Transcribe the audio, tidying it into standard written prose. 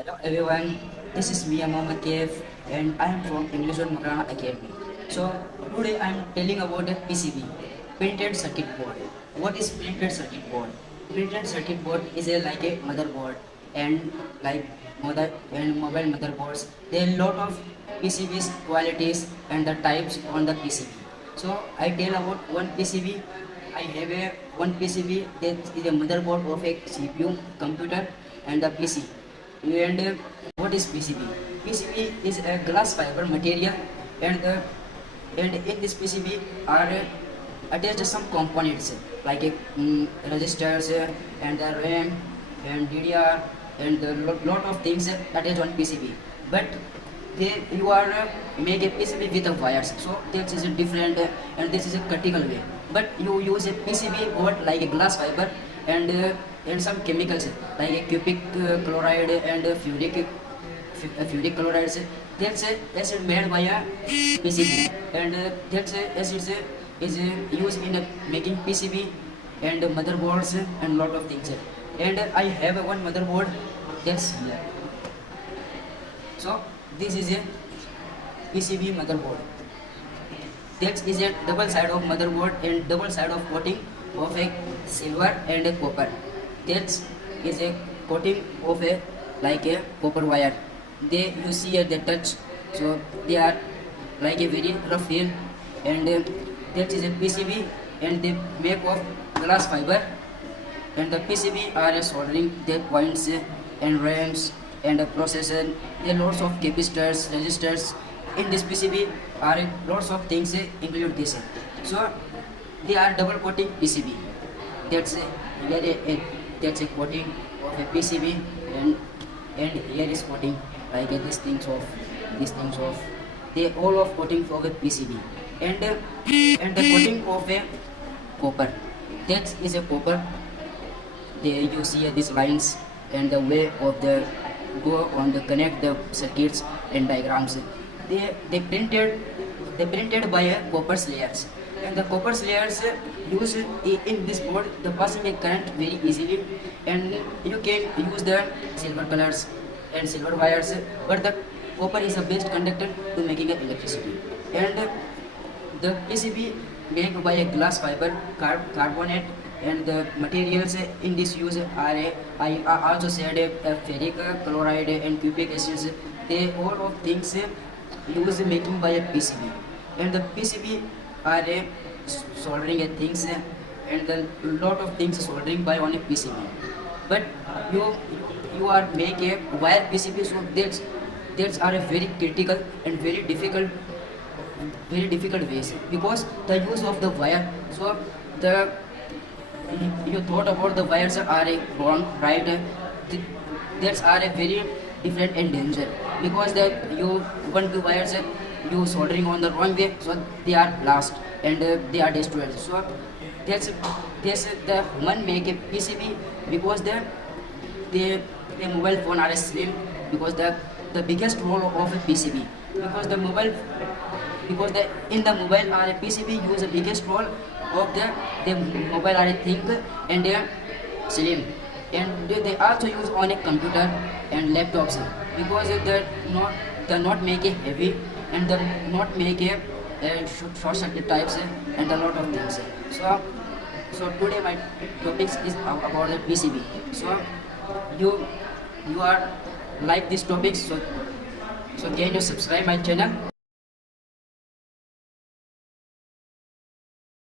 Hello everyone, this is Mia Mohammed Kef and I am from English Word Makarana Academy. So today I am telling about a PCB, printed circuit board. What is printed circuit board? Printed circuit board is like a motherboard and like mobile motherboards. There are a lot of PCBs qualities and the types on the PCB. So I tell about one PCB. I have a one PCB that is a motherboard of a CPU computer and the PC. And what is PCB? PCB is a glass fiber material, and in this PCB are attached some components like resistors and the RAM and DDR and a lot of things attached on PCB. But you are make a PCB with the wires, so this is a different and this is a critical way. But you use a PCB board like a glass fiber and some chemicals like a cupric chloride and furic chlorides. That's a acid made by a PCB, and that's a acid is used in making PCB and motherboards and lot of things. And I have one motherboard that's here. So this is a PCB motherboard. That is a double side of motherboard and double side of coating of a silver and a copper. That is a coating of a like a copper wire. They you see at the touch, so they are like a very rough here, and that is a PCB and they make of glass fiber, and the PCB are soldering their points and RAMs and a processor. There are lots of capacitors, resistors. In this PCB are lots of things include this. So they are double coating PCB. That's a, that's a coating of a PCB, and here is coating like these things of they all of coating of a PCB, and the coating of a copper. That is a copper. There you see these lines and the way of the go on the connect the circuits and diagrams. They printed by a copper layers, and the copper layers use in this board the passing a current very easily, and you can use the silver colors and silver wires, but the copper is the best conductor to making electricity. And the PCB made by a glass fiber carbonate, and the materials in this use are I also said ferric chloride and cupric acids. They all of things used making by a PCB, and the PCB are soldering things and the lot of things soldering by on a PCB. But you you are make a wire PCB, so that's are a very critical and very difficult ways, because the use of the wire. So the you thought about the wires are wrong, right? That's are a very different and danger, because that you one two wires you soldering on the wrong way, so they are lost and they are destroyed. So that's the one make a PCB, because the mobile phone are slim, because the biggest role of a PCB, because because the in the mobile are a PCB use the biggest role of the mobile are a thing, and they are slim, and they also use on a computer and laptops, because they not make it heavy, and they not make a short circuit types and a lot of things. So today my topics is about the PCB. So you are like these topics, so can you subscribe my channel?